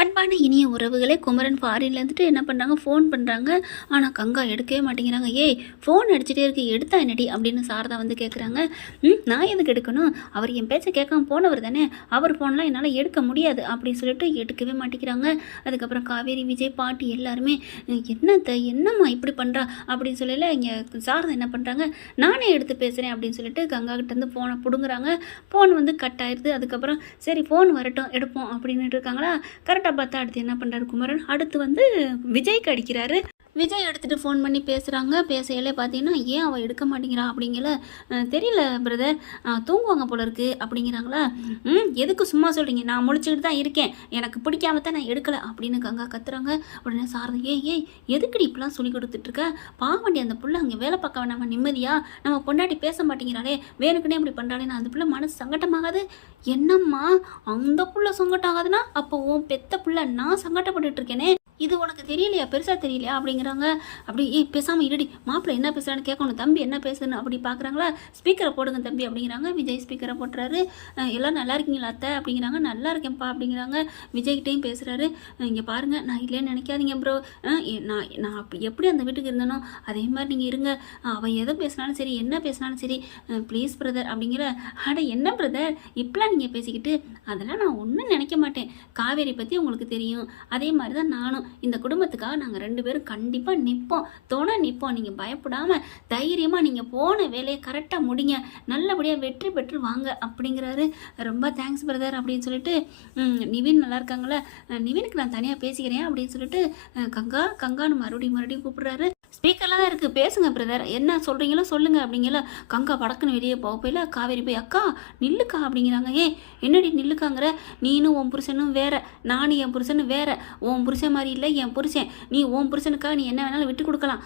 அன்பான இனிய உறவுகளே குமரன் ஃபாரின்ல இருந்துட்டு என்ன பண்ணுறாங்க ஃபோன் பண்ணுறாங்க ஆனால் கங்கா எடுக்கவே மாட்டேங்கிறாங்க. ஏய் ஃபோன் அடிச்சுட்டே இருக்கு. எடுத்தா என்னடி? அப்படின்னு சாரதா வந்து கேட்குறாங்க ம் நான் எதுக்கு எடுக்கணும்? அவர் என் பேச்சை கேட்காம போனவர் தானே. அவர் ஃபோன்லாம் என்னால் எடுக்க முடியாது. அப்படின்னு சொல்லிட்டு எடுக்கவே மாட்டேங்கிறாங்க. அதுக்கப்புறம் காவேரி விஜய் பாட்டி எல்லாருமே என்னத்த என்னம்மா இப்படி பண்ணுறா அப்படின்னு சொல்லல இங்கே சாரதா என்ன பண்ணுறாங்க நானே எடுத்து பேசுகிறேன் அப்படின்னு சொல்லிட்டு கங்கா கிட்டேருந்து ஃபோனை பிடுங்குறாங்க. ஃபோன் வந்து கட் ஆயிடுது அதுக்கப்புறம் சரி ஃபோன் வரட்டும். எடுப்போம். அப்படின்ட்டு இருக்காங்களா? கரெக்டாக பார்த்தா அடுத்து என்ன பண்ணுறாரு குமரன்? அடுத்து வந்து விஜய்க்கு அடிக்கிறாரு. விஜய் எடுத்துகிட்டு ஃபோன் பண்ணி பேசுகிறாங்க பேசையிலே பார்த்தீங்கன்னா ஏன் அவள் எடுக்க மாட்டேங்கிறா? அப்படிங்கல தெரியல பிரதர் தூங்குவாங்க போல இருக்குது அப்படிங்கிறாங்களா? ம் எதுக்கு சும்மா சொல்கிறீங்க நான் முடிச்சுக்கிட்டு தான் இருக்கேன். எனக்கு பிடிக்காம தான் நான் எடுக்கலை. அப்படின்னு கங்கா கத்துறாங்க. உடனே சாரதா ஏய் ஏய் எதுக்குடி இப்படிலாம் சொல்லி கொடுத்துட்ருக்க பாவண்டி அந்த புள்ள அங்கே வேலை பார்க்க நம்ம நிம்மதியாக நம்ம பொண்டாட்டி பேச மாட்டேங்கிறாளே. வேணுக்குனே அப்படி பண்ணுறாளே நான் அந்த பிள்ளை மனசு சங்கட்டமாகாது. என்னம்மா? அந்த புள்ள சங்கட்டம் ஆகாதுன்னா அப்போ உன் பெத்த புள்ள நான் சங்கடப்பட்டுட்டு இருக்கேனே. இது உனக்கு தெரியலையா? பெருசாக தெரியலையா? அப்படிங்கிறாங்க. அப்படி ஏ பேசாமல் இருடி. மாப்பிள்ளை என்ன பேசுகிறான்னு கேட்கணும். தம்பி என்ன பேசுன்னு அப்படி பார்க்குறாங்களா ஸ்பீக்கரை போடுங்க தம்பி அப்படிங்கிறாங்க. விஜய் ஸ்பீக்கரை போட்டுறாரு. எல்லாம் நல்லா இருக்கீங்களா அத்தை? அப்படிங்கிறாங்க. நல்லா இருக்கேன்ப்பா அப்படிங்கிறாங்க. விஜய்கிட்டையும் பேசுகிறாரு இங்கே பாருங்கள் நான் இல்லைன்னு நினைக்காதீங்க ப்ரோ நான் நான் அப்படி எப்படி அந்த வீட்டுக்கு இருந்தனோ அதே மாதிரி நீங்கள் இருங்க. அவன் எதை பேசினாலும் சரி என்ன பேசினாலும் சரி ப்ளீஸ் பிரதர் அப்படிங்கிற அட என்ன பிரதர் இப்படிலாம் நீங்கள் பேசிக்கிட்டு அதெல்லாம் நான் ஒன்றும் நினைக்க மாட்டேன். காவேரி பற்றி உங்களுக்கு தெரியும். அதே மாதிரி தான் நானும். இந்த குடும்பத்துக்காக நாங்கள் ரெண்டு பேரும் கண்டிப்பாக நிற்போம் துணை நிற்போம் நீங்கள் பயப்படாமல் தைரியமாக நீங்கள் போன வேலையை கரெக்டாக முடிங்க. நல்லபடியாக வெற்றி பெற்று வாங்க அப்படிங்கிறாரு. ரொம்ப தேங்க்ஸ் பிரதர் அப்படின்னு சொல்லிட்டு நிவின் நல்லா இருக்காங்களே நிவினுக்கு நான் தனியாக பேசிக்கிறேன் அப்படின்னு சொல்லிட்டு கங்கா கங்கான்னு மறுபடியும் மறுபடியும் கூப்பிடுறாரு. ஸ்பீக்கர்லாம் தான் இருக்குது பேசுங்க பிரதர் என்ன சொல்கிறீங்களோ சொல்லுங்கள் அப்படிங்கல. கங்கா படக்குன்னு வெளியே போக போயில காவேரி போய் அக்கா நில்லுக்கா அப்படிங்கிறாங்க. ஏ என்னடி நில்லுக்காங்கிற? நீனும் உன் புருஷனும் வேற. நானும் என் புருஷனும் வேற. உன் புருஷன் மாதிரி இல்லை என் புருஷன். நீ உன் புருஷனுக்காக நீ என்ன வேணாலும் விட்டு கொடுக்கலாம்.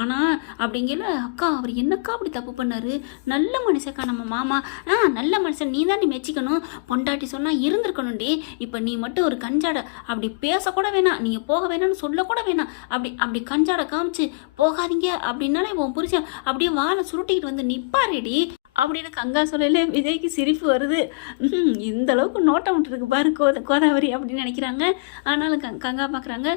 ஆனால் ஆனா அப்படிங்கல அக்கா அவர் என்னக்கா அப்படி தப்பு பண்ணார்? நல்ல மனுஷக்கா நம்ம மாமா. ஆ நல்ல மனுஷன். நீ தான் நீ மெச்சிக்கணும். பொண்டாட்டி சொன்னால் இருந்திருக்கணும்டி இப்போ நீ மட்டும் ஒரு கஞ்சாடை அப்படி பேசக்கூட வேணாம். நீங்கள் போக வேணாம்னு சொல்லக்கூட வேணாம். அப்படி அப்படி கஞ்சாடை காமிச்சு போகாதீங்க. அப்படின்னாலே உன் புருஷன் அப்படியே வாழை சுருட்டிக்கிட்டு வந்து நிப்பாருடி அப்படின்னு கங்கா சொல்லல விஜய்க்கு சிரிப்பு வருது. ம், இந்த அளவுக்கு நோட்டம் விட்டுருக்கு பாரு கோத கோதாவரி அப்படின்னு நினைக்கிறாங்க. ஆனாலும் கங் கங்கா பார்க்குறாங்க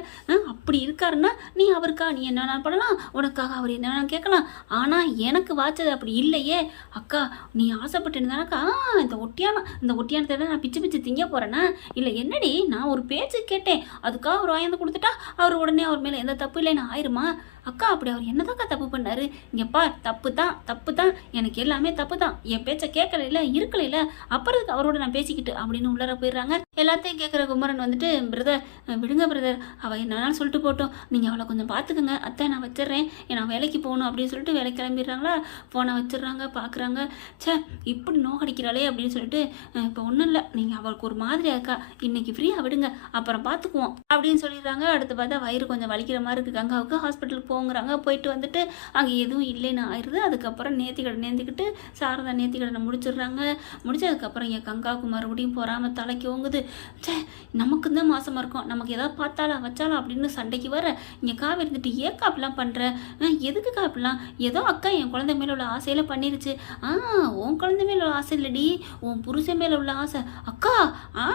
அப்படி இருக்காருன்னா நீ அவருக்கா? நீ என்ன வேணாலும் பண்ணலாம். உனக்காக அவர் என்ன வேணாலும் கேட்கலாம். ஆனால் எனக்கு வாச்சது அப்படி இல்லையே. அக்கா நீ ஆசைப்பட்டு ஆ இந்த ஒட்டியானம் இந்த ஒட்டியானத்தை நான் பிச்சு பிச்சு திங்க போகிறேன்னா இல்லை என்னடி நான் ஒரு பேச்சு கேட்டேன். அதுக்காக அவர் வாய்ந்து கொடுத்துட்டா அவர் உடனே அவர் மேலே எந்த தப்பு இல்லைன்னு ஆயிருமா? அக்கா அப்படி அவர் என்னதாக்கா தப்பு பண்ணாரு? இங்கேப்பா தப்பு தான் தப்பு தான் எனக்கு எல்லாமே தப்பு தான் என் பேச்சை கேட்கல இல்ல இருக்கல இல்ல அப்புறத்துக்கு அவரோட நான் பேசிக்கிட்டு அப்படின்னு உள்ளார போயிடுறாங்க. எல்லாத்தையும் கேட்குற குமரன் வந்துட்டு பிரதர் விடுங்க பிரதர் அவள் என்னன்னாலும் சொல்லிட்டு போட்டோம். நீங்கள் அவளை கொஞ்சம் பார்த்துக்குங்க. அத்தை நான் வச்சிடுறேன். நான் வேலைக்கு போகணும் அப்படின்னு சொல்லிட்டு வேலை கிளம்பிடுறாங்களா? ஃபோனை வச்சிடுறாங்க பார்க்குறாங்க ச்சே இப்படி நோக்கடிக்கிறாளே அப்படின்னு சொல்லிட்டு இப்போ ஒன்றும் இல்லை. நீங்கள் அவளுக்கு ஒரு மாதிரியா இருக்கா? இன்னைக்கு ஃப்ரீயாக விடுங்க. அப்புறம் பார்த்துக்குவோம் அப்படின்னு சொல்லிடுறாங்க. அடுத்து பார்த்தா வயிறு கொஞ்சம் வலிக்கிற மாதிரி இருக்குது கங்காவுக்கு ஹாஸ்பிட்டலுக்கு போங்கிறாங்க. போயிட்டு வந்துட்டு அங்கே எதுவும் இல்லைன்னு ஆயிடுது அதுக்கப்புறம் நேர்த்திக்கடை நேர்த்திக்கிட்டு சாரதா நேர்த்திக்கடனை முடிச்சிடுறாங்க. முடிச்சதுக்கப்புறம் என் கங்காவுக்கு மறுபடியும் போகாமல் தலைக்கு ஓங்குது. ச்சே நமக்கு தான் மாசமாக இருக்கும். நமக்கு ஏதாவது பார்த்தாலா வச்சாலா அப்படின்னு சண்டைக்கு வர இங்கே காவி இருந்துட்டு ஏக்கா அப்படிலாம் பண்ணுற எதுக்குக்கா அப்படிலாம் ஏதோ அக்கா என் குழந்தை மேலே உள்ள ஆசையில் பண்ணிருச்சு. ஆ உன் குழந்தை மேலே உள்ள ஆசை இல்லடி. உன் புருஷன் மேலே உள்ள ஆசை. அக்கா ஆ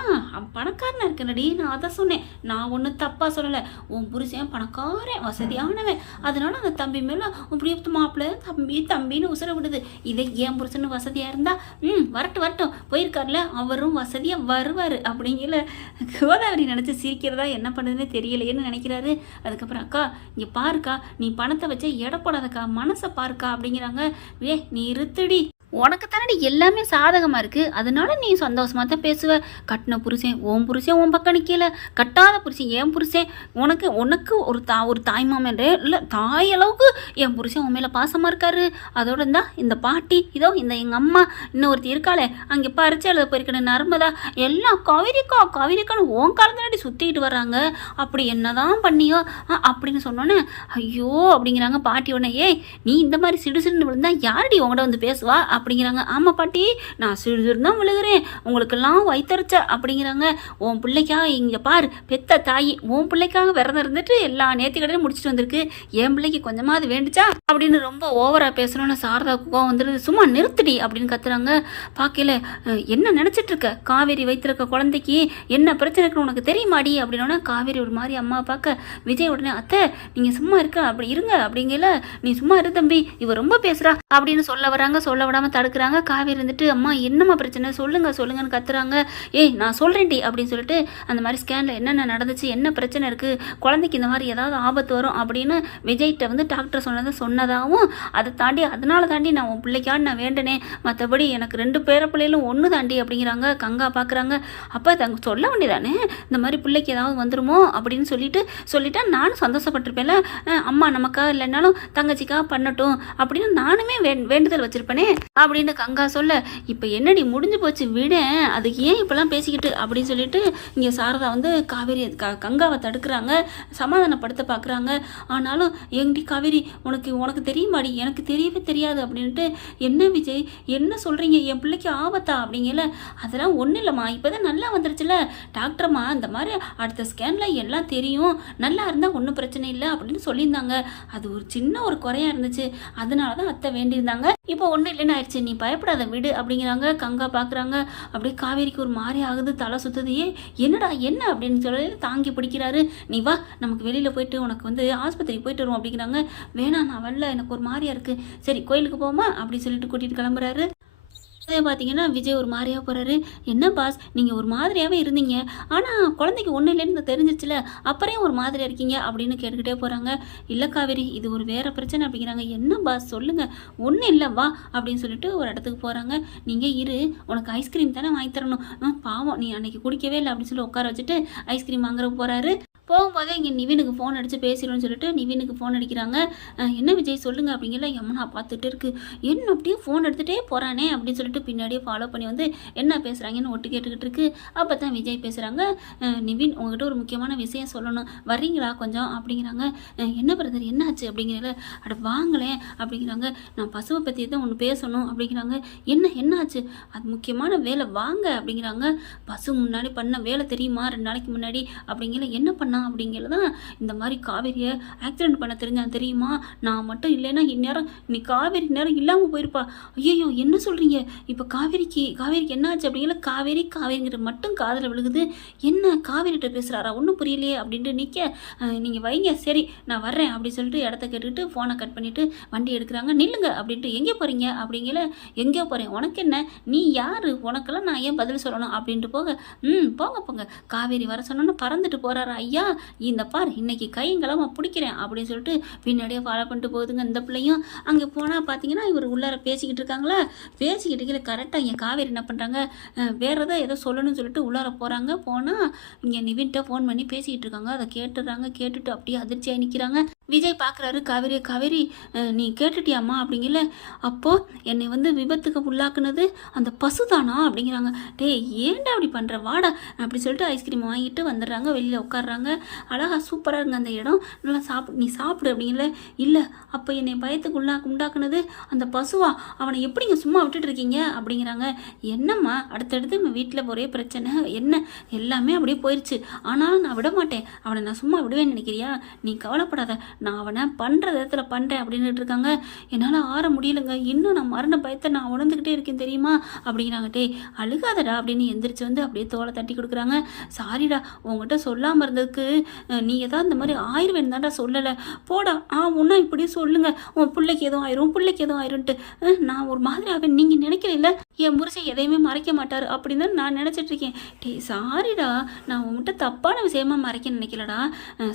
பணக்காரனாக இருக்கேன்டி நான் அதை சொன்னேன். நான் ஒன்றும் தப்பாக சொல்லலை. உன் புருஷன் பணக்காரன் வசதியானவன். அதனால அந்த தம்பி மேலே இப்படி மாப்பிள்ளை தம்பி தம்பின்னு உசுர விடுது. இதே ஏன் புருஷன் வசதியாக இருந்தா ம் வரட்டும் வரட்டும். போயிருக்கார்ல அவரும் வசதியாக வருவார். அப்படிங்கல கோதாவரி நினச்சி சிரிக்கிறதா என்ன பண்ணுதுன்னே தெரியலையேன்னு நினைக்கிறாரு. அதுக்கப்புறம் அக்கா இங்கே பாருக்கா நீ பணத்தை வச்சு எடை போடாதக்கா மனசை பாருக்கா அப்படிங்கிறாங்க. ஏ நீ இருத்துடி. உனக்கு தானடி எல்லாமே சாதகமாக இருக்குது அதனால நீ சந்தோஷமாக தான் பேசுவ. கட்டின புருஷன் உன் புருஷன் உன் பக்கம் நிற்கல கட்டாத புருஷன் என் புருஷன். உனக்கு உனக்கு ஒரு தா ஒரு தாய் மாமன்ற இல்லை தாய் அளவுக்கு என் புருஷன் உன் மேலே பாசமாக இருக்காரு. அதோட இருந்தா இந்த பாட்டி இதோ இந்த எங்கள் அம்மா இன்னொருத்தி இருக்காளே. அங்கே பறிச்சு எழுத போயிருக்கணும் நர்மதா. எல்லாம் கவிரிக்கா கவிரிக்கான்னு உன் காலத்தினாடி சுற்றிக்கிட்டு வர்றாங்க. அப்படி என்னதான் பண்ணியோ அப்படின்னு சொன்னோன்னே ஐயோ அப்படிங்கிறாங்க பாட்டி உடனே. ஏய் நீ இந்த மாதிரி சிடு சிடுன்னு விழுந்தா யாரடி உங்கள்கிட்ட வந்து பேசுவா? அப்படிங்கிறாங்க. ஆமாம் பாட்டி நான் சிறு சிறு தான் விழுகிறேன். உங்களுக்கெல்லாம் வைத்தறிச்ச அப்படிங்கிறாங்க. உன் பிள்ளைக்காக இங்கே பார் பெத்த தாய் உன் பிள்ளைக்காக விரதம் இருந்துட்டு எல்லா நேர்த்திக்கடையும் முடிச்சுட்டு வந்திருக்கு. என் பிள்ளைக்கு கொஞ்சமாவது வேண்டுச்சா? அப்படின்னு ரொம்ப ஓவராக பேசணும்னு சாரதா கோவம் வந்துடுது சும்மா நிறுத்திடி அப்படின்னு கத்துறாங்க. பார்க்கல என்ன நினச்சிட்டு இருக்க காவேரி வைத்திருக்க குழந்தைக்கு என்ன பிரச்சனை இருக்குன்னு உனக்கு தெரியுமாடி? அப்படின்னா காவேரி ஒரு மாதிரி அம்மா பார்க்க விஜய் உடனே அத்தை நீங்கள் சும்மா இருக்க அப்படி இருங்க. அப்படிங்கல நீ சும்மா இரு தம்பி இவ ரொம்ப பேசுறா. அப்படின்னு சொல்ல வராங்க. சொல்ல விடாம தடுக்கிறாங்க. காவேரி இருந்துட்டு அம்மா என்னம்மா பிரச்சனை? சொல்லுங்க சொல்லுங்கன்னு கத்துறாங்க. ஏய் நான் சொல்கிறேன்டி அப்படின்னு சொல்லிட்டு அந்த மாதிரி ஸ்கேனில் என்னென்ன நடந்துச்சு என்ன பிரச்சனை இருக்குது குழந்தைக்கு இந்த மாதிரி ஏதாவது ஆபத்து வரும் அப்படின்னு விஜய்கிட்ட வந்து டாக்டர் சொன்னதை சொன்னதாகவும் அதை தாண்டி அதனால தாண்டி நான் உன் பிள்ளைக்கான்னு நான் வேண்டனே மற்றபடி எனக்கு ரெண்டு பேர பிள்ளைகளும் ஒன்று தாண்டி அப்படிங்கிறாங்க. கங்கா பார்க்குறாங்க அப்போ தங்க சொல்ல வேண்டியதானே? இந்த மாதிரி பிள்ளைக்கு ஏதாவது வந்துருமோ? அப்படின்னு சொல்லிட்டு சொல்லிட்டா நானும் சந்தோஷப்பட்டிருப்பேன்ல. அம்மா நமக்கா இல்லைனாலும் தங்கச்சிக்கா பண்ணட்டும் அப்படின்னு நானுமே வேண்டுதல் வச்சுருப்பேனே. அப்படின்னு கங்கா சொல்ல இப்போ என்னடி முடிஞ்சு போச்சு விட. அதுக்கு ஏன் இப்பெல்லாம் பேசிக்கிட்டு? அப்படின்னு சொல்லிட்டு இங்கே சாரதா வந்து காவேரி க கங்காவை தடுக்கிறாங்க. சமாதானப்படுத்த பார்க்குறாங்க ஆனாலும் எங்கடி காவேரி உனக்கு உனக்கு தெரியுமாடி? எனக்கு தெரியவே தெரியாது. அப்படின்ட்டு என்ன விஜய் என்ன சொல்கிறீங்க என் பிள்ளைக்கு ஆபத்தா? அப்படிங்கல. அதெல்லாம் ஒன்றும் இல்லைம்மா. இப்போ தான் நல்லா வந்துருச்சுல. டாக்டர்மா இந்த மாதிரி அடுத்த ஸ்கேனில் எல்லாம் தெரியும். நல்லா இருந்தால் ஒன்றும் பிரச்சனை இல்லை. அப்படின்னு சொல்லியிருந்தாங்க. அது ஒரு சின்ன ஒரு குறையாக இருந்துச்சு. அதனால தான் அத்தை வேண்டியிருந்தாங்க. இப்போ ஒன்றும் இல்லைன்னா ஆயிடுச்சு நீ பயப்படாத விடு அப்படிங்கிறாங்க. கங்கா பார்க்குறாங்க அப்படியே காவேரிக்கு ஒரு மாதிரி ஆகுது தலை சுற்றுது ஏ என்னடா என்ன அப்படின்னு சொல்லி தாங்கி பிடிக்கிறாரு. நீ வா நமக்கு வெளியில் போயிட்டு உனக்கு வந்து ஆஸ்பத்திரிக்கு போயிட்டு வருவோம் அப்படிங்கிறாங்க. வேணாம் நான் வரல எனக்கு ஒரு மாதிரியா இருக்கு. சரி கோயிலுக்கு போமா அப்படின்னு சொல்லிட்டு கூட்டிகிட்டு கிளம்புறாரு. அதே பார்த்தீங்கன்னா விஜய் ஒரு மாதிரியாக போகிறாரு என்ன பாஸ் நீங்கள் ஒரு மாதிரியாகவே இருந்தீங்க. ஆனால் குழந்தைக்கு ஒன்றும் இல்லைன்னு தெரிஞ்சிச்சுல அப்புறம் ஒரு மாதிரியாக இருக்கீங்க அப்படின்னு கேட்டுக்கிட்டே போகிறாங்க இல்லை காவேரி இது ஒரு வேறு பிரச்சனை அப்படிங்கிறாங்க. என்ன பாஸ் சொல்லுங்கள் ஒன்றும் இல்லை வா அப்படின்னு சொல்லிட்டு ஒரு இடத்துக்கு போகிறாங்க நீங்கள் இரு. உனக்கு ஐஸ்கிரீம் தானே வாங்கி தரணும். பாவம். நீ அன்னைக்கு குடிக்கவே இல்லை அப்படின்னு சொல்லி உட்கார வச்சுட்டு ஐஸ்கிரீம் வாங்குற போகிறாரு போகும்போதே இங்கே நிவினுக்கு ஃபோன் அடித்து பேசிடும்னு சொல்லிட்டு நிவினுக்கு ஃபோன் அடிக்கிறாங்க. என்ன விஜய் சொல்லுங்கள் அப்படிங்கிற யமுனா பார்த்துட்டு இருக்கு. என்ன அப்படியே ஃபோன் எடுத்துகிட்டே போகிறானே அப்படின்னு சொல்லிட்டு பின்னாடியே ஃபாலோ பண்ணி வந்து என்ன பேசுகிறாங்கன்னு ஒட்டு கேட்டுக்கிட்டு இருக்கு. அப்போ தான் விஜய் பேசுகிறாங்க நிவின் உங்ககிட்ட ஒரு முக்கியமான விஷயம் சொல்லணும். வர்றீங்களா கொஞ்சம் அப்படிங்கிறாங்க. என்ன பிரதர் என்னாச்சு அப்படிங்கிறத அட வாங்களேன் அப்படிங்கிறாங்க. நான் பசுவை பற்றி தான் ஒன்று பேசணும் அப்படிங்கிறாங்க. என்ன என்னாச்சு? அது முக்கியமான வேலை வாங்க அப்படிங்கிறாங்க. பசு முன்னாடி பண்ண வேலை தெரியுமா? ரெண்டு நாளைக்கு முன்னாடி அப்படிங்கிற என்ன பண்ணா? அப்படிங்கிறது தான் இந்த மாதிரி காவேரியை ஆக்சிடென்ட் பண்ண தெரிஞ்சா தெரியுமா? நான் மட்டும் இல்லைன்னா இந்நேரம் நீ காவேரி நேரம் இல்லாமல் போயிருப்பா. ஐயோ என்ன சொல்கிறீங்க இப்போ காவேரிக்கு காவேரிக்கு என்ன ஆச்சு அப்படிங்கிற காவேரி காவேரிங்கிற மட்டும் காதில் விழுகுது. என்ன காவேரிகிட்ட பேசுகிறாரா ஒன்றும் புரியலையே அப்படின்ட்டு நிற்க நீங்கள் வைங்க. சரி நான் வர்றேன் அப்படின்னு சொல்லிட்டு இடத்த கேட்டுக்கிட்டு ஃபோனை கட் பண்ணிவிட்டு வண்டி எடுக்கிறாங்க. நில்லுங்க அப்படின்ட்டு எங்கே போகிறீங்க அப்படிங்கிற எங்கே போகிறேன் உனக்கு என்ன? நீ யார்? உனக்கெல்லாம் நான் ஏன் பதில் சொல்லணும்? அப்படின்ட்டு போக ம் போங்க போங்க. காவேரி வர சொன்னோன்னு பறந்துட்டு போகிறாரா ஐயா இந்த பார் இன்னைக்கு கையங்கலமாக பிடிக்கிறேன் அப்படின்னு சொல்லிட்டு பின்னாடியே ஃபாலோ பண்ணிட்டு போகுதுங்க இந்த பிள்ளையும். அங்கே போனால் பார்த்தீங்கன்னா இவர் உள்ளார பேசிக்கிட்டு இருக்காங்களா? பேசிக்கிட்டு கீழே கரெக்டாக என் காவேரி என்ன பண்ணுறாங்க வேறு ஏதோ ஏதோ சொல்லணும்னு சொல்லிட்டு உள்ளார போகிறாங்க போனால் இங்கே நிவின்கிட்ட ஃபோன் பண்ணி பேசிக்கிட்டு இருக்காங்க. அதை கேட்டுடுறாங்க கேட்டுட்டு அப்படியே அதிர்ச்சியாக நிற்கிறாங்க விஜய் பார்க்குறாரு காவேரி காவேரி நீ கேட்டுட்டியாம்மா? அப்படிங்கல. அப்போது என்னை வந்து விபத்துக்கு உள்ளாக்குனது அந்த பசுதானா அப்படிங்கிறாங்க. டேய் ஏன்டா அப்படி பண்ணுற வாடா அப்படி சொல்லிட்டு ஐஸ்கிரீம் வாங்கிட்டு வந்துடுறாங்க. வெளியில் உட்காடுறாங்க அழகா சூப்பராக இருங்க அந்த இடம். நல்லா சாப்பிடு நீ சாப்பிடு அப்படிங்கல இல்லை அப்போ என்னை பயத்துக்கு உள்ளாக்கு உண்டாக்குனது? அந்த பசுவா அவனை எப்படிங்க சும்மா விட்டுட்டு இருக்கீங்க? அப்படிங்கிறாங்க. என்னம்மா அடுத்தடுத்து நம்ம வீட்டில் ஒரே பிரச்சனை. என்ன? எல்லாமே அப்படியே போயிடுச்சு ஆனாலும் நான் விட மாட்டேன். அவனை நான் சும்மா விடுவேன்னு நினைக்கிறியா? நீ கவலைப்படாத. நான் அவனை பண்ணுற விதத்தில் பண்ணுறேன் அப்படின்னுட்டு இருக்காங்க. என்னால் ஆற முடியலங்க. இன்னும் நான் மரண பயத்தை நான் உணர்ந்துக்கிட்டே இருக்கேன் தெரியுமா? அப்படிங்கிறாங்க. டேய் அழுகாதடா அப்படின்னு எந்திரிச்சு வந்து அப்படியே தோலை தட்டி கொடுக்குறாங்க. சாரிடா உங்ககிட்ட சொல்லாமல் இருந்ததுக்கு வந்து நீ ஏதாவது இந்த மாதிரி ஆயிடுவேன் தான்டா சொல்லலை. போடா ஆ ஒன்றா இப்படி சொல்லுங்க. உன் பிள்ளைக்கு எதுவும் ஆயிரும் பிள்ளைக்கு எதுவும் ஆயிரும்ட்டு நான் ஒரு மாதிரி ஆவேன் நீங்கள் நினைக்கிறீல்ல என் புருஷன் எதையுமே மறைக்க மாட்டார். அப்படின்னு தான் நான் நினச்சிட்டு இருக்கேன் டேய் சாரிடா நான் உன்கிட்ட தப்பான விஷயமா மறைக்க நினைக்கலடா.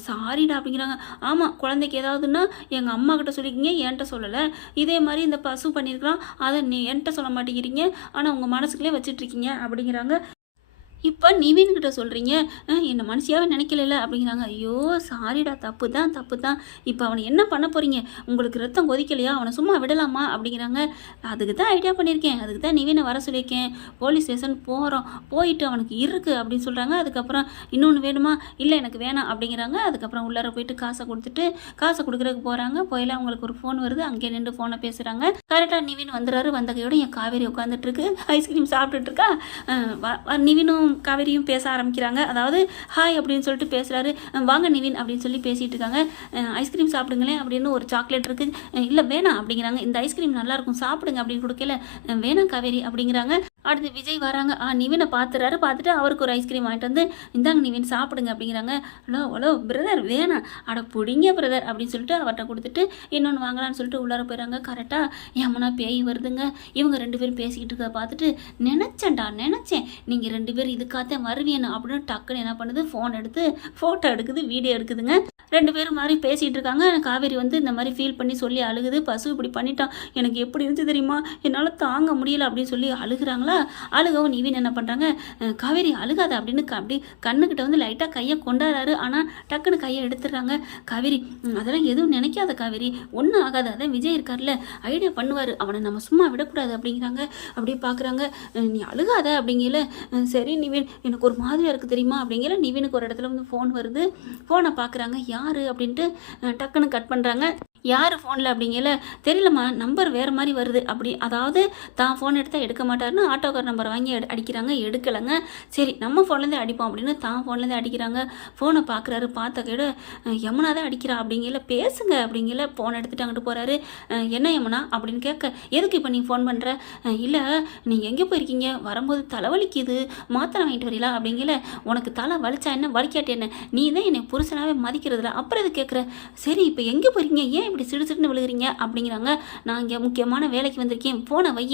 சாரிடா அப்படிங்கிறாங்க. ஆமாம் குழந்தைக்கு ஏதாவதுன்னா எங்கள் அம்மா கிட்ட சொல்லிக்கிங்க என்கிட்ட சொல்லலை. இதே மாதிரி இந்த பசு பண்ணியிருக்கலாம் அதை நீ என்கிட்ட சொல்ல மாட்டேங்கிறீங்க. ஆனால் உங்கள் மனசுக்குள்ளே வச்சுட்ருக்கீங்க அப்படிங்கிறாங்க. இப்போ நிவின் கிட்ட சொல்கிறீங்க என்னை மனுஷியாவே நினைக்கல அப்படிங்கிறாங்க. ஐயோ சாரிடா தப்பு தான் தப்பு தான் இப்போ அவனை என்ன பண்ண போகிறீங்க உங்களுக்கு ரத்தம் கொதிக்கலையா? அவனை சும்மா விடலாமா? அப்படிங்கிறாங்க. அதுக்கு தான் ஐடியா பண்ணியிருக்கேன் அதுக்கு தான் நிவினை வர சொல்லியிருக்கேன். போலீஸ் ஸ்டேஷன் போகிறோம் போயிட்டு அவனுக்கு இருக்குது அப்படின்னு சொல்கிறாங்க அதுக்கப்புறம் இன்னொன்று வேணுமா? இல்லை எனக்கு வேணாம் அப்படிங்கிறாங்க. அதுக்கப்புறம் உள்ளார போயிட்டு காசை கொடுத்துட்டு காசை கொடுக்குறதுக்கு போகிறாங்க போயில அவங்களுக்கு ஒரு ஃபோன் வருது. அங்கே நின்று ஃபோனை பேசுகிறாங்க கரெக்டாக நிவின் வந்துடுறாரு. வந்த கையோட என் காவேரி உட்காந்துட்டு இருக்கு. ஐஸ்கிரீம் சாப்பிட்டுட்டு இருக்கா? நிவினும் வ- நிவினும் காவேரியும் பேச ஆரம்பிக்கிறாங்க. அதாவது ஹாய் அப்படின்னு சொல்லிட்டு பேசுகிறாரு வாங்க நிவின் அப்படின்னு சொல்லி பேசிகிட்டு இருக்காங்க. ஐஸ்கிரீம் சாப்பிடுங்களேன் அப்படின்னு ஒரு சாக்லேட் இருக்குது இல்லை வேணாம் அப்படிங்கிறாங்க. இந்த ஐஸ்கிரீம் நல்லாயிருக்கும் சாப்பிடுங்க அப்படின்னு கொடுக்கல. வேணாம் காவேரி அப்படிங்கிறாங்க. அடுத்து விஜய் வராங்க. ஆ நிவினை பார்த்துறாரு பார்த்துட்டு அவருக்கு ஒரு ஐஸ்கிரீம் வாங்கிட்டு வந்து இந்தாங்க நிவின் சாப்பிடுங்க அப்படிங்கிறாங்க. ஹலோ ஹலோ பிரதர் வேணாம் அட பிடிங்க பிரதர் அப்படின்னு சொல்லிட்டு அவர்கிட்ட கொடுத்துட்டு இன்னொன்று வாங்கலாம்னு சொல்லிட்டு உள்ளார போயிடறாங்க கரெக்டாக ஏமனா பேய் வருதுங்க. இவங்க ரெண்டு பேரும் பேசிக்கிட்டு இருக்கிறத பார்த்துட்டு நினச்சேன்டா நினச்சேன். நீங்கள் ரெண்டு பேரும் இதுக்காகத்தான் வருவீன்னு அப்படின்னு டக்குன்னு என்ன பண்ணுது? ஃபோன் எடுத்து ஃபோட்டோ எடுக்குது வீடியோ எடுக்குதுங்க. ரெண்டு பேரும் மாதிரி பேசிகிட்டு இருக்காங்க. காவேரி வந்து இந்த மாதிரி ஃபீல் பண்ணி சொல்லி அழுகுது. பசு இப்படி பண்ணிட்டான். எனக்கு எப்படி இருந்துச்சு தெரியுமா? என்னால் தாங்க முடியல அப்படின்னு சொல்லி அழுகுறாங்களா? அழுகவும் நிவின் என்ன பண்ணுறாங்க காவேரி அழுகாத அப்படின்னு க- அப்படி கண்ணுக்கிட்ட வந்து லைட்டாக கையை கொண்டாடுறாரு. ஆனால் டக்குன்னு கையை எடுத்துடுறாங்க. காவேரி அதெல்லாம் எதுவும் நினைக்காத காவேரி. ஒன்றும் ஆகாது. அதான் விஜய் இருக்கார்ல ஐடியா பண்ணுவார். அவனை நம்ம சும்மா விடக்கூடாது அப்படிங்கிறாங்க. அப்படியே பார்க்குறாங்க நீ அழுகாத அப்படிங்கல சரி நிவின் எனக்கு ஒரு மாதிரியாக இருக்குது தெரியுமா? அப்படிங்கிற நிவினுக்கு ஒரு இடத்துல வந்து ஃபோன் வருது. ஃபோனை பார்க்குறாங்க யார்? அப்படின்ட்டு டக்குன்னு கட் பண்ணுறாங்க யார் ஃபோனில் அப்படிங்கல தெரியலம்மா. நம்பர் வேறு மாதிரி வருது. அப்படி அதாவது தான் ஃபோன் எடுத்தால் எடுக்க மாட்டாருன்னு ஆட்டோக்கார் நம்பர் வாங்கி எடு அடிக்கிறாங்க எடுக்கலைங்க. சரி நம்ம ஃபோன்லேருந்தே அடிப்போம் அப்படின்னு தான் ஃபோன்லேருந்து அடிக்கிறாங்க. ஃபோனை பார்க்குறாரு பார்த்த கேடு யமுனா தான் அடிக்கிறா அப்படிங்கல பேசுங்க அப்படிங்கல ஃபோன் எடுத்துகிட்டு அங்கிட்டு போகிறாரு என்ன யமுனா அப்படின்னு கேட்க எதுக்கு இப்போ நீ ஃபோன் பண்ணுற இல்லை நீங்கள் எங்கே போயிருக்கீங்க? வரும்போது தலைவலிக்குது. மாத்திரை வாங்கிட்டு வரீங்களா அப்படிங்கல உனக்கு தலை வலிச்சா என்ன? வலிக்காட்டி என்ன? நீ தான் என்னை புருஷனாகவே மதிக்கிறதில்ல அப்புறம் எது கேட்குற? சரி இப்போ எங்கே போகிறீங்க ஏன் இப்படி சிடு சிடுன்னு விழுகிறீங்க? அப்படிங்கிறாங்க. நான் இங்கே முக்கியமான வேலைக்கு வந்திருக்கேன். ஃபோனை வை.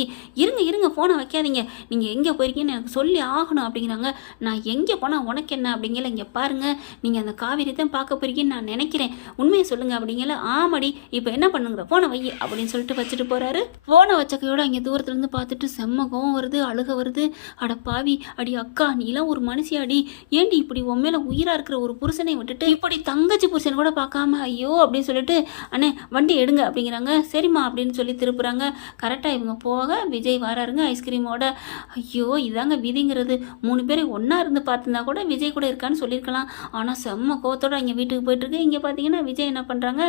இருங்க இருங்க ஃபோனை வைக்காதீங்க. நீங்கள் எங்கே போயிருக்கீங்கன்னு எனக்கு சொல்லி ஆகணும் அப்படிங்கிறாங்க. நான் எங்கே போனால் உனக்கு என்ன அப்படிங்கல இங்கே பாருங்கள் நீங்கள் அந்த காவேரி தான் பார்க்க போகிறீங்கன்னு நான் நினைக்கிறேன். உண்மையை சொல்லுங்கள் அப்படிங்கல ஆமாடி இப்போ என்ன பண்ணுங்கிற? ஃபோனை வை அப்படின்னு சொல்லிட்டு வச்சுட்டு போகிறாரு ஃபோனை வச்ச இங்கே தூரத்துலேருந்து பார்த்துட்டு செம்ம கோவம் வருது அழுக வருது. அட பாவி அடி அக்கா நீலாம் ஒரு மனுஷியாடி. ஏண்டி இப்படி உன் மேலே உயிராக இருக்கிற ஒரு புருஷனை விட்டுட்டு இப்படி தங்கச்சி புருஷன் கூட பார்க்காம ஐயோ அப்படின்னு சொல்லிட்டு அண்ணே வண்டி எடுங்க அப்படிங்கிறாங்க. சரிம்மா அப்படின்னு சொல்லி திருப்புறாங்க. கரெக்டாக இவங்க போக விஜய் வராருங்க ஐஸ்கிரீமோட. ஐயோ இதாங்க விதிங்கிறது. மூணு பேர் ஒன்றா இருந்து பார்த்துருந்தா கூட விஜய் கூட இருக்கான்னு சொல்லியிருக்கலாம். ஆனால் செம்ம கோவத்தோட இங்கே வீட்டுக்கு போயிட்டுருக்கு. இங்கே பார்த்தீங்கன்னா விஜய் என்ன பண்ணுறாங்க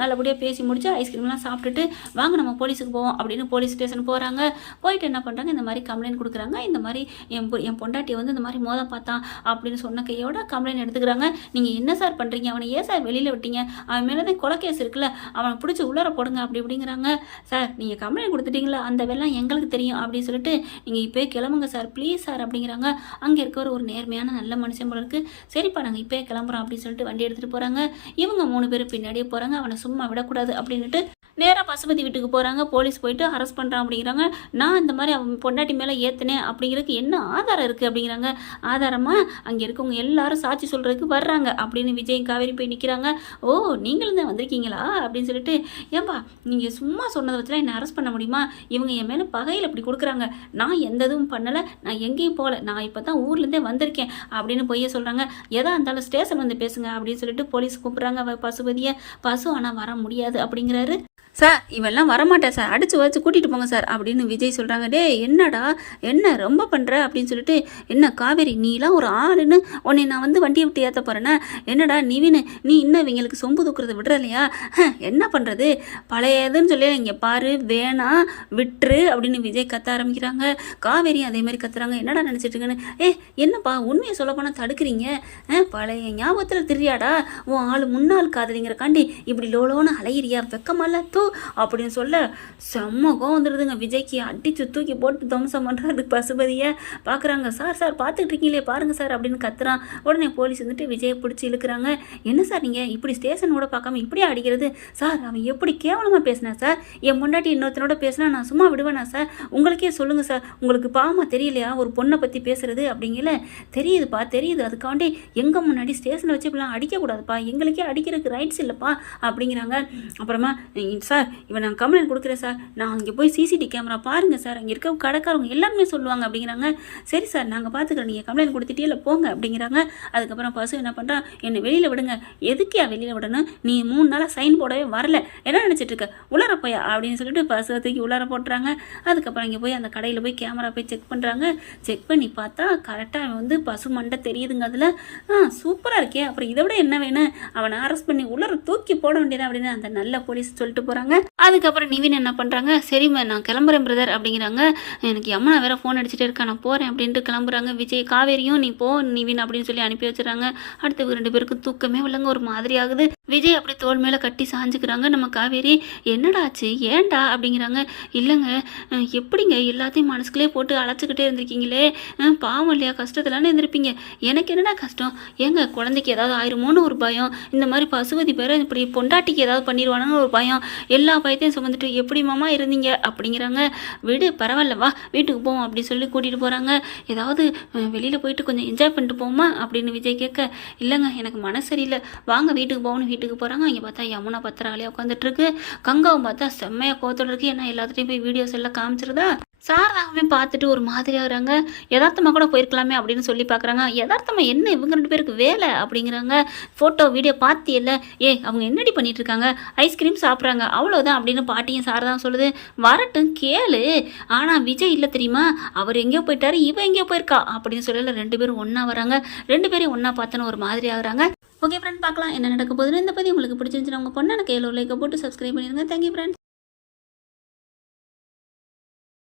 நல்லபடியாக பேசி முடிச்சு ஐஸ்கிரீம்லாம் சாப்பிட்டுட்டு வாங்க நம்ம போலீஸுக்கு போவோம் அப்படின்னு போலீஸ் ஸ்டேஷன் போகிறாங்க போயிட்டு என்ன பண்ணுறாங்க இந்த மாதிரி கம்ப்ளைண்ட் கொடுக்குறாங்க. இந்த மாதிரி என் பொ- என் பொண்டாட்டியை வந்து இந்த மாதிரி மோத பார்த்தான் அப்படின்னு சொன்ன கையோட கம்ப்ளைண்ட் எடுத்துக்கிறாங்க. நீங்கள் என்ன சார் பண்ணுறீங்க அவனை ஏன் சார் வெளியில் விட்டீங்க? அவன் மேலே தான் கொலை கேஸ் இருக்குல்ல அவனை பிடிச்சி உள்ளார போடுங்க அப்படி இப்படிங்கிறாங்க. சார் நீங்கள் கம்ப்ளைண்ட் கொடுத்துட்டீங்களா? அந்த வெள்ளம் எங்களுக்கு தெரியும் அப்படின்னு சொல்லிட்டு நீங்கள் இப்போயே கிளம்புங்க சார். ப்ளீஸ் சார் அப்படிங்கிறாங்க. அங்கே இருக்கிற ஒரு நேர்மையான நல்ல மனுஷன் போல இருக்கு. சரிப்பா நாங்கள் இப்போயே கிளம்புறோம் அப்படின்னு சொல்லிட்டு வண்டி எடுத்துகிட்டு போகிறாங்க இவங்க மூணு பேர் பின்னாடியே போகிறாங்க அவனை சும்மா விடக்கூடாது அப்படின்னுட்டு நேராக பசுபதி வீட்டுக்கு போகிறாங்க போலீஸ் போயிட்டு அரெஸ்ட் பண்ணுறான் அப்படிங்கிறாங்க. நான் இந்த மாதிரி அவன் பொண்டாட்டி மேலே ஏற்றினேன் அப்படிங்கிறதுக்கு என்ன ஆதாரம் இருக்குது அப்படிங்கிறாங்க. ஆதாரமாக அங்கே இருக்கவங்க எல்லாரும் சாட்சி சொல்கிறதுக்கு வர்றாங்க அப்படின்னு விஜய் காவேரி போய் நிற்கிறாங்க ஓ நீங்களும் தான் வந்திருக்கீங்களா? அப்படின்னு சொல்லிட்டு ஏன்பா நீங்கள் சும்மா சொன்னதை வச்சுலாம் என்னை அரெஸ்ட் பண்ண முடியுமா? இவங்க என் மேலே பகையில் இப்படி கொடுக்குறாங்க. நான் எந்த இதுவும் பண்ணலை நான் எங்கேயும் போகல நான் இப்போ தான் ஊர்லேருந்தே வந்திருக்கேன் அப்படின்னு பொய்ய சொல்கிறாங்க எதா இருந்தாலும் ஸ்டேஷன் வந்து பேசுங்க அப்படின்னு சொல்லிட்டு போலீஸ் கூப்பிட்றாங்க பசுபதியை. பசு ஆனால் வர முடியாது அப்படிங்கிறாரு. சார் இவெல்லாம் வரமாட்டேன் சார். அடிச்சு வச்சு கூட்டிகிட்டு போங்க சார். அப்படின்னு விஜய் சொல்கிறாங்க டே என்னடா? என்ன ரொம்ப பண்ணுற அப்படின்னு சொல்லிட்டு என்ன காவேரி நீலாம் ஒரு ஆளுன்னு உன்னை நான் வந்து வண்டியை விட்டு ஏற்ற போகிறேன்னா என்னடா நிவின்? நீ இன்னும் இவங்களுக்கு சொம்பு தூக்குறது விடுறலையா? என்ன பண்ணுறது பழையதுன்னு சொல்லி இங்கே பாரு வேணாம் விட்டுரு. அப்படின்னு விஜய் கத்த ஆரம்பிக்கிறாங்க. காவேரி அதே மாதிரி கத்துறாங்க. என்னடா நினச்சிட்டுருக்கேன்னு ஏ என்னப்பா உண்மையை சொல்ல போனால் தடுக்கிறீங்க? ஆ, பழைய ஞாபகத்தில் தெரியாடா? உன் ஆள் முன்னாள் காதலிங்கிறக்காண்டி இப்படி லோலோன்னு அலையிறியா? வெக்கமல்ல தூ. அப்படின்னு சொல்ல செம்ம கோவம் வந்துடுதுங்க விஜய்க்கு அடிச்சு தூக்கி போட்டு துவம்சம் பண்ணுறாரு பசுபதியை. பார்க்குறாங்க சார் சார் பார்த்துட்டு இருக்கீங்களே பாருங்க சார் அப்படின்னு கத்துறான். உடனே போலீஸ் வந்துட்டு விஜயை பிடிச்சி இழுக்கிறாங்க. என்ன சார் நீங்கள் இப்படி ஸ்டேஷன் கூட பார்க்காம இப்படி அடிக்கிறது? சார் அவன் எப்படி கேவலமாக பேசினா சார்? என் முன்னாடி இன்னொருத்தனோட பேசினா நான் சும்மா விடுவேனா சார்? உங்களுக்கே சொல்லுங்கள் சார். உங்களுக்கு பாவமாக தெரியலையா? ஒரு பொண்ணை பற்றி பேசுகிறது அப்படிங்கல. தெரியுதுப்பா தெரியுது. அதுக்காண்டி எங்கள் முன்னாடி ஸ்டேஷனில் வச்சு இப்படிலாம் அடிக்கக்கூடாதுப்பா. எங்களுக்கே அடிக்கிறதுக்கு ரைட்ஸ் இல்லைப்பா அப்படிங்கிறாங்க. அப்புறமா சார் சார் இவன் நான் கம்ப்ளைண்ட் கொடுக்குறேன் சார். நான் அங்கே போய் சிசிடிவி கேமரா பாருங்கள் சார். அங்கே இருக்க கடைக்காரவங்க எல்லாருமே சொல்லுவாங்க அப்படிங்கிறாங்க. சரி சார் நாங்கள் பார்த்துக்குறோம் நீங்கள் கம்ப்ளைண்ட் கொடுத்துட்டே இல்லை போங்க அப்படிங்கிறாங்க. அதுக்கப்புறம் பசு என்ன பண்ணுறான் என்னை வெளியில் விடுங்க. எதுக்கியா வெளியில் விடணும்? நீ மூணு நாளாக சைன் போடவே வரல. என்ன நினச்சிட்டு இருக்க? உள்ளார போயா அப்படின்னு சொல்லிட்டு பசுவை தூக்கி உள்ளார போட்டுறாங்க. அதுக்கப்புறம் இங்கே போய் அந்த கடையில் போய் கேமரா போய் செக் பண்ணுறாங்க செக் பண்ணி பார்த்தா கரெக்டாக அவன் வந்து பசு மண்டை தெரியுதுங்க அதில். ஆ சூப்பராக இருக்கே. அப்புறம் இதை விட என்ன வேணும்? அவனை அரெஸ்ட் பண்ணி உலர தூக்கி போட வேண்டியதான் அப்படின்னு அந்த நல்ல போலீஸ் சொல்லிட்டு போகிறாங்க அதுக்கப்புறம் நிவின் என்ன பண்ணுறாங்க சரிம்மா நான் கிளம்புறேன் பிரதர் அப்படிங்கிறாங்க. எனக்கு யமுனா வேற ஃபோன் அடிச்சுட்டு இருக்கா நான் போகிறேன் அப்படின்ட்டு கிளம்புறாங்க. விஜய் காவேரியும் நீ போ நிவின் அப்படின்னு சொல்லி அனுப்பி வச்சுறாங்க அடுத்து ரெண்டு பேருக்கும் தூக்கமே உள்ளங்க ஒரு மாதிரி ஆகுது. விஜய் அப்படி தோல் மேலே கட்டி சாஞ்சுக்கிறாங்க. நம்ம காவேரி என்னடா ஆச்சு? ஏன்டா? அப்படிங்கிறாங்க. இல்லைங்க. எப்படிங்க எல்லாத்தையும் மனசுக்குள்ளே போட்டு அழைச்சிக்கிட்டே இருந்திருக்கீங்களே? பாவம் இல்லையா? கஷ்டத்துலான்னு இருந்திருப்பீங்க. எனக்கு என்னடா கஷ்டம்? ஏங்க குழந்தைக்கு ஏதாவது ஆயிருமோன்னு ஒரு பயம். இந்த மாதிரி பசுபதி பேரை இப்படி பொண்டாட்டிக்கு ஏதாவது பண்ணிடுவானுன்னு ஒரு பயம். எல்லா பயத்தையும் சுமந்துட்டு எப்படி மாமா இருந்தீங்க? அப்படிங்கிறாங்க. விடு பரவாயில்ல வா வீட்டுக்கு போவோம். அப்படின்னு சொல்லி கூட்டிகிட்டு போகிறாங்க ஏதாவது வெளியில் போயிட்டு கொஞ்சம் என்ஜாய் பண்ணிட்டு போமா அப்படின்னு விஜய் கேட்க இல்லைங்க எனக்கு மனசு சரியில்லை. வாங்க வீட்டுக்கு போகணும் வீட்டுக்கு போகிறாங்க இங்கே பார்த்தா யமுனா பத்திராளியாக உட்காந்துட்டு இருக்கு. கங்காவும் பார்த்தா செம்மையாக கோத்துட்டு இருக்கு. ஏன்னா எல்லாத்துட்டையும் போய் வீடியோஸ் எல்லாம் காமிச்சிருதா? சாரதாகவே பார்த்துட்டு ஒரு மாதிரி ஆகுறாங்க. யதார்த்தமாக கூட போயிருக்கலாமே அப்படின்னு சொல்லி பார்க்குறாங்க. யதார்த்தமாக என்ன இவங்க ரெண்டு பேருக்கு வேலை அப்படிங்கிறாங்க. Photo video பார்த்தியல்ல. ஏ அவங்க என்னடி பண்ணிட்டு இருக்காங்க ஐஸ்கிரீம் சாப்பிட்றாங்க. அவ்வளோதான் அப்படின்னு பாட்டியும் சாரதான் சொல்லுது. வரட்டும் கேளு. ஆனால் விஜய் இல்லை தெரியுமா? அவர் எங்கேயோ போயிட்டாரு இவ எங்கேயோ போயிருக்கா அப்படின்னு சொல்லல ரெண்டு பேரும் ஒன்றா வராங்க. ரெண்டு பேரும் ஒன்றா பார்த்தோன்னு ஒரு மாதிரி ஆகுறாங்க. ஓகே ஃப்ரெண்ட் பார்க்கலாம் என்ன நடக்க போகுதுன்னு. இந்த பதிவு உங்களுக்கு பிடிச்சிருந்துச்சுன்னா உங்கள் பொண்ணு எனக்கு எவ்வளோ லைக்கை போட்டு சப்ஸ்கிரைப் பண்ணிடுங்க. Thank you friends